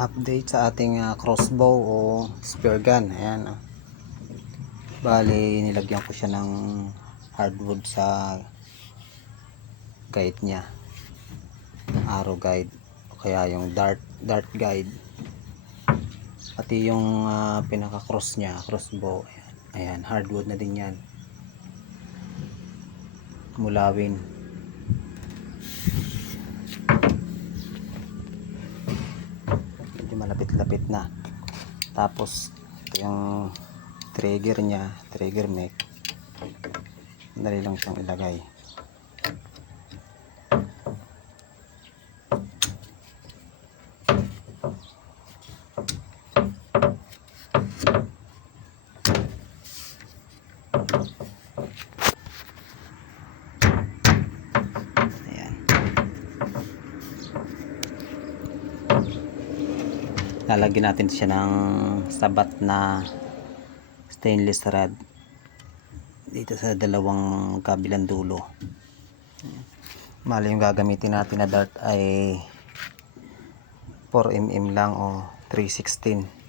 Update sa ating crossbow o spear gun. Ayan, bali nilagyan ko siya ng hardwood sa guide nya, arrow guide o kaya yung dart guide, pati yung pinaka cross nya, crossbow. Ayan, hardwood na din yan, mulawin. Medyo malapit-lapit na. Tapos ito yung trigger nya, trigger neck. Dali lang siyang ilagay. Ayan. Lalagyan natin siya ng sabat na stainless rod dito sa dalawang kabilang dulo. Mali yung gagamitin natin na dart ay 4mm lang o 3/16.